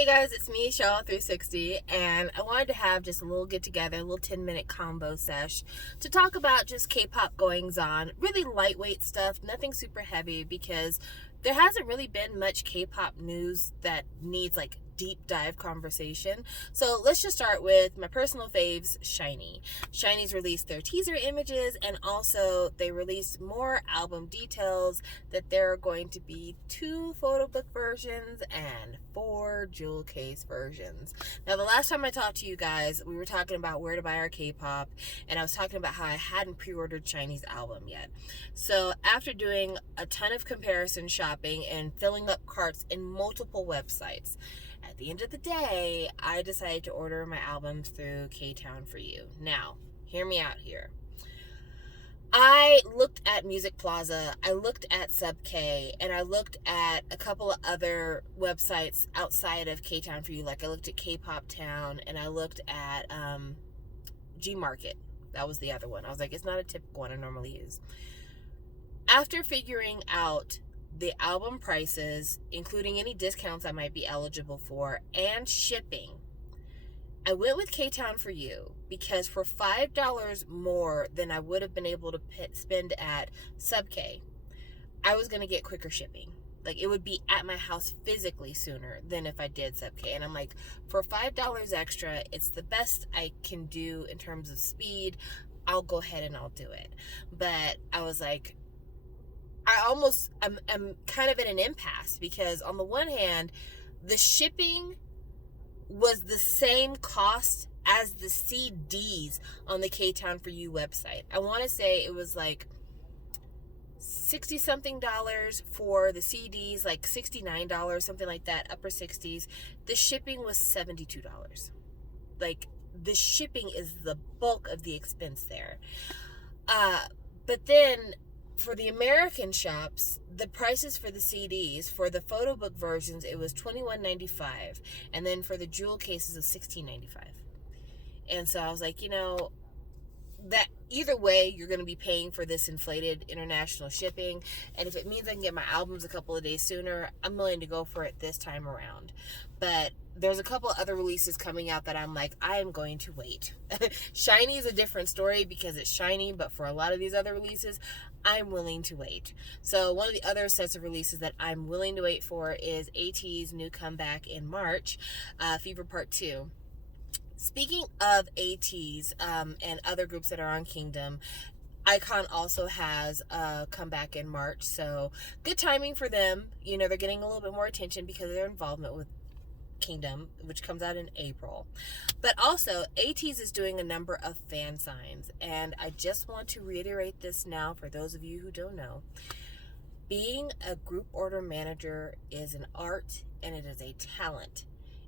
Hey guys, it's me, Shaw360, and I wanted to have just a little get together, a little 10-minute combo sesh to talk about just K-pop goings on. Really lightweight stuff, nothing super heavy, because there hasn't really been much K-pop news that needs like deep dive conversation. So let's just start with my personal faves, Shinee. Shinee's released their teaser images, and also they released more album details that there are going to be 2 photo book versions and 4 jewel case versions. Now, the last time I talked to you guys, we were talking about where to buy our K-pop, and I was talking about how I hadn't pre-ordered Shinee's album yet. So after doing a ton of comparison shopping and filling up carts in multiple websites, at the end of the day, I decided to order my albums through K-Town for You. Now, hear me out here. I looked at Music Plaza, I looked at Sub K, and I looked at a couple of other websites outside of K-Town for You. Like I looked at K-Pop Town, and I looked at G Market. That was the other one. I was like, it's not a typical one I normally use. After figuring out the album prices, including any discounts I might be eligible for, and shipping, I went with K-Town for You because for $5 more than I would have been able to spend at Sub K, I was going to get quicker shipping. Like, it would be at my house physically sooner than if I did Sub K. And I'm like, for $5 extra, it's the best I can do in terms of speed. I'll go ahead and I'll do it. But I was like, I'm kind of at an impasse because on the one hand, the shipping was the same cost as the CDs on the K-Town for You website. I want to say it was like $60 something for the CDs, like $69, something like that, upper 60s. The shipping was $72. Like, the shipping is the bulk of the expense there. But then for the American shops, the prices for the CDs, for the photo book versions, it was $21.95, and then for the jewel cases, it was $16.95. And so I was like, that either way, you're going to be paying for this inflated international shipping, and if it means I can get my albums a couple of days sooner, I'm willing to go for it this time around. But there's a couple other releases coming out that I'm like, I am going to wait. Shinee is a different story because it's Shinee, but for a lot of these other releases, I'm willing to wait. So one of the other sets of releases that I'm willing to wait for is Ateez's new comeback in March, Fever Part 2. Speaking of Ateez and other groups that are on Kingdom, Ikon also has a comeback in March, so good timing for them. They're getting a little bit more attention because of their involvement with Kingdom, which comes out in April. But also, Ateez is doing a number of fan signs, and I just want to reiterate this now for those of you who don't know. Being a group order manager is an art, and it is a talent.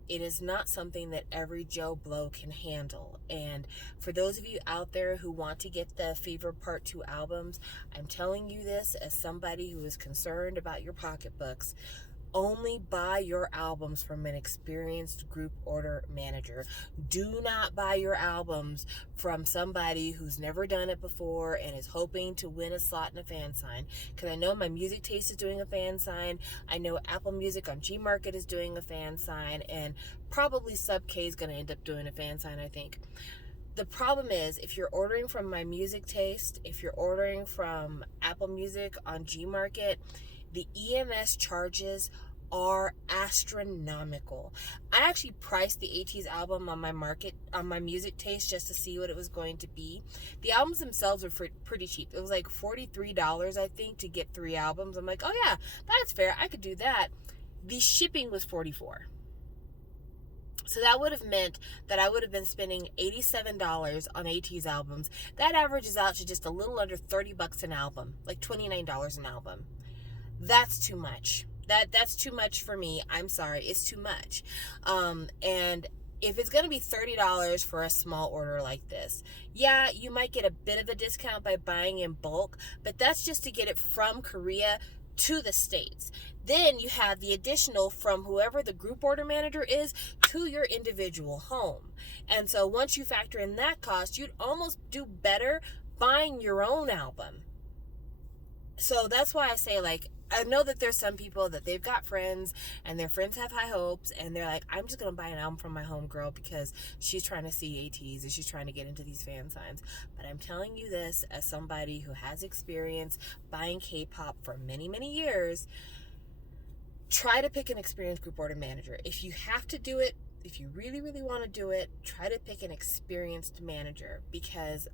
It is not something that every Joe Blow can handle. And for those of you out there who want to get the Fever Part 2 albums, I'm telling you this as somebody who is concerned about your pocketbooks. Only buy your albums from an experienced group order manager. Do not buy your albums from somebody who's never done it before and is hoping to win a slot in a fan sign. Because I know My Music Taste is doing a fan sign. I know Apple Music on G Market is doing a fan sign. And probably Sub K is going to end up doing a fan sign, I think. The problem is, if you're ordering from My Music Taste, if you're ordering from Apple Music on G Market, the EMS charges are astronomical. I actually priced the Ateez album on My Music Taste just to see what it was going to be. The albums themselves were pretty cheap. It was like $43, I think, to get 3 albums. I'm like, oh yeah, that's fair. I could do that. The shipping was $44. So that would have meant that I would have been spending $87 on Ateez albums. That averages out to just a little under $30 an album, like $29 an album. That's too much. That's too much for me. I'm sorry. It's too much. And if it's going to be $30 for a small order like this, yeah, you might get a bit of a discount by buying in bulk, but that's just to get it from Korea to the States. Then you have the additional from whoever the group order manager is to your individual home. And so once you factor in that cost, you'd almost do better buying your own album. So that's why I say, like, I know that there's some people that they've got friends and their friends have high hopes and they're like, I'm just going to buy an album from my homegirl because she's trying to see Ateez and she's trying to get into these fan signs. But I'm telling you this as somebody who has experience buying K-pop for many, many years. Try to pick an experienced group order manager. If you have to do it, if you really, really want to do it, try to pick an experienced manager, because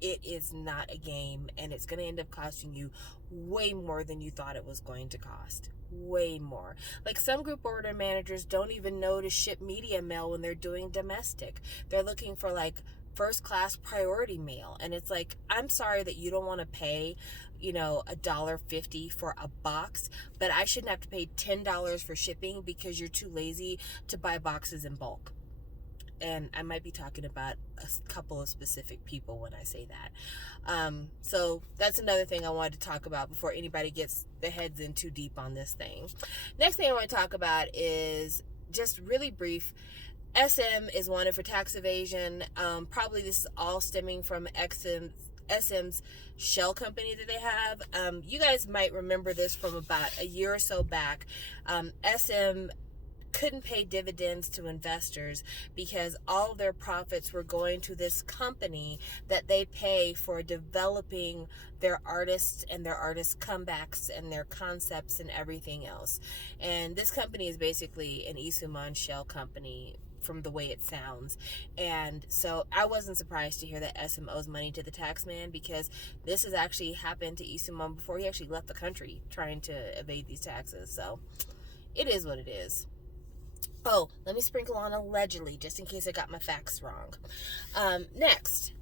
it is not a game and it's going to end up costing you way more than you thought it was going to cost. Way more. Like, some group order managers don't even know to ship media mail when they're doing domestic. They're looking for like first class priority mail, and it's like, I'm sorry that you don't want to pay, you know, $1.50 for a box, but I shouldn't have to pay $10 for shipping because you're too lazy to buy boxes in bulk. And I might be talking about a couple of specific people when I say that. So that's another thing I wanted to talk about before anybody gets their heads in too deep on this thing. Next thing I want to talk about is just really brief. SM is wanted for tax evasion. Probably this is all stemming from SM's shell company that they have. You guys might remember this from about a year or so back. SM couldn't pay dividends to investors because all of their profits were going to this company that they pay for developing their artists and their artists' comebacks and their concepts and everything else. And this company is basically an Isuman shell company from the way it sounds. And so I wasn't surprised to hear that SM owes money to the tax man, because this has actually happened to Isuman before he actually left the country trying to evade these taxes. So it is what it is. Oh, let me sprinkle on allegedly, just in case I got my facts wrong. Next,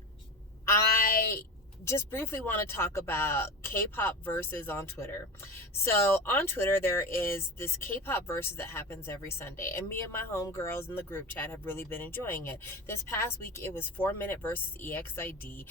I just briefly want to talk about Kpop Verzuz on Twitter. So on Twitter, there is this Kpop Verzuz that happens every Sunday, and me and my homegirls in the group chat have really been enjoying it. This past week, it was 4 Minute versus EXID.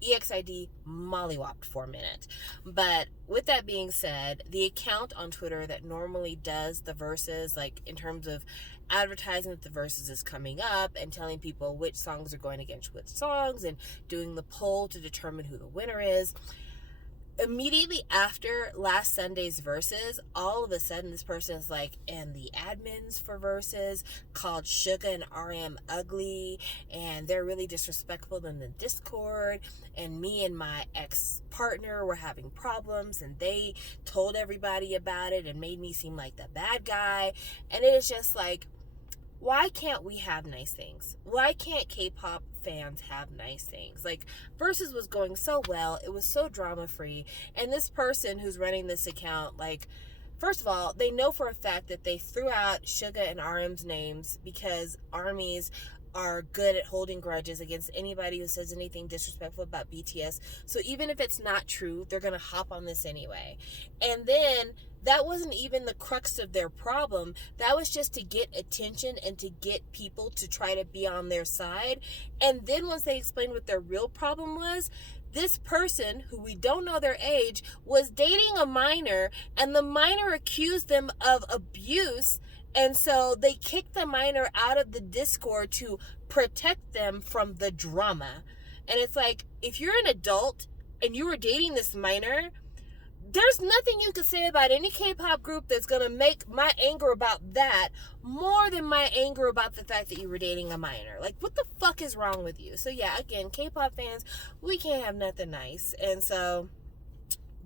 EXID mollywopped 4 Minute. But with that being said, the account on Twitter that normally does the Verzuz, like in terms of advertising that the Verzuz is coming up and telling people which songs are going against which songs and doing the poll to determine who the winner is, immediately after last Sunday's Verzuz, all of a sudden this person is like, and the admins for Verzuz called Suga and RM ugly, and they're really disrespectful in the Discord, and me and my ex-partner were having problems, and they told everybody about it and made me seem like the bad guy. And it is just like, why can't we have nice things? Why can't K-pop fans have nice things? Like, Verzuz was going so well. It was so drama-free. And this person who's running this account, like, first of all, they know for a fact that they threw out Suga and RM's names because armies are good at holding grudges against anybody who says anything disrespectful about BTS. So even if it's not true, they're going to hop on this anyway. And then that wasn't even the crux of their problem. That was just to get attention and to get people to try to be on their side. And then once they explained what their real problem was, this person, who we don't know their age, was dating a minor, and the minor accused them of abuse. And so they kicked the minor out of the Discord to protect them from the drama. And it's like, if you're an adult and you were dating this minor, there's nothing you can say about any K-pop group that's going to make my anger about that more than my anger about the fact that you were dating a minor. Like, what the fuck is wrong with you? So yeah, again, K-pop fans, we can't have nothing nice. And so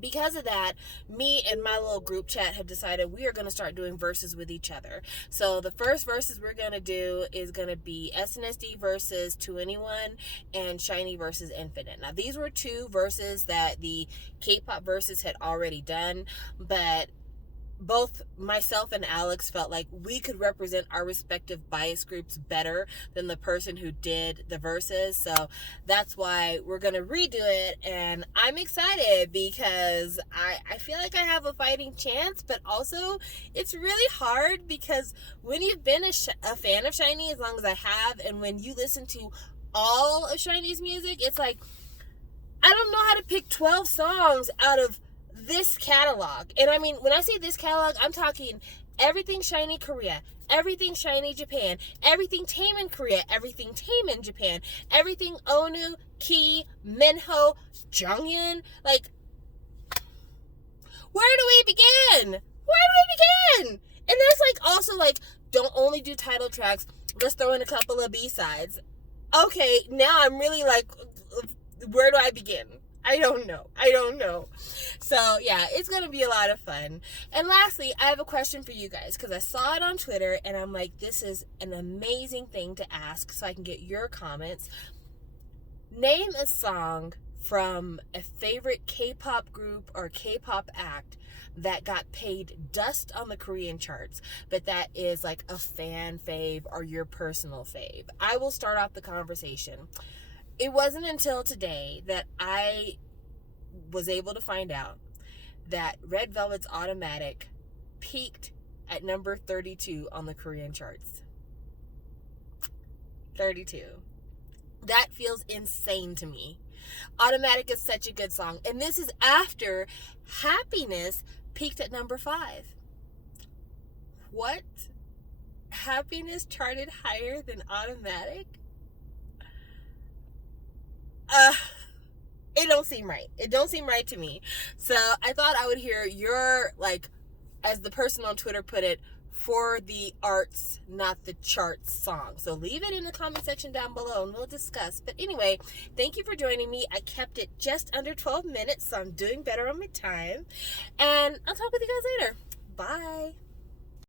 because of that, me and my little group chat have decided we are going to start doing Verzuz with each other. So the first Verzuz we're going to do is going to be SNSD versus 2NE1 and Shinee versus Infinite. Now, these were two Verzuz that the K-pop Verzuz had already done, but both myself and Alex felt like we could represent our respective bias groups better than the person who did the Verzuz. So that's why we're going to redo it. And I'm excited because I feel like I have a fighting chance, but also it's really hard because when you've been a fan of Shinee as long as I have, and when you listen to all of Shinee's music, it's like, I don't know how to pick 12 songs out of this catalog. And I mean, when I say this catalog, I'm talking everything Shinee Korea, everything Shinee Japan, everything Taemin Korea, everything Taemin Japan, everything Onu, Key, Minho, Jonghyun. Like, Where do we begin? Where do we begin? And that's like also like, don't only do title tracks. Let's throw in a couple of B-sides. Okay, now I'm really like, where do I begin? I don't know. So yeah, it's going to be a lot of fun. And lastly, I have a question for you guys, because I saw it on Twitter and I'm like, this is an amazing thing to ask so I can get your comments. Name a song from a favorite K-pop group or K-pop act that got paid dust on the Korean charts, but that is like a fan fave or your personal fave. I will start off the conversation. It wasn't until today that I was able to find out that Red Velvet's Automatic peaked at number 32 on the Korean charts. 32. That feels insane to me. Automatic is such a good song. And this is after Happiness peaked at number 5. What? Happiness charted higher than Automatic? It don't seem right. It don't seem right to me. So I thought I would hear your, like, as the person on Twitter put it, for the arts, not the charts song. So leave it in the comment section down below and we'll discuss. But anyway, thank you for joining me. I kept it just under 12 minutes, so I'm doing better on my time. And I'll talk with you guys later. Bye.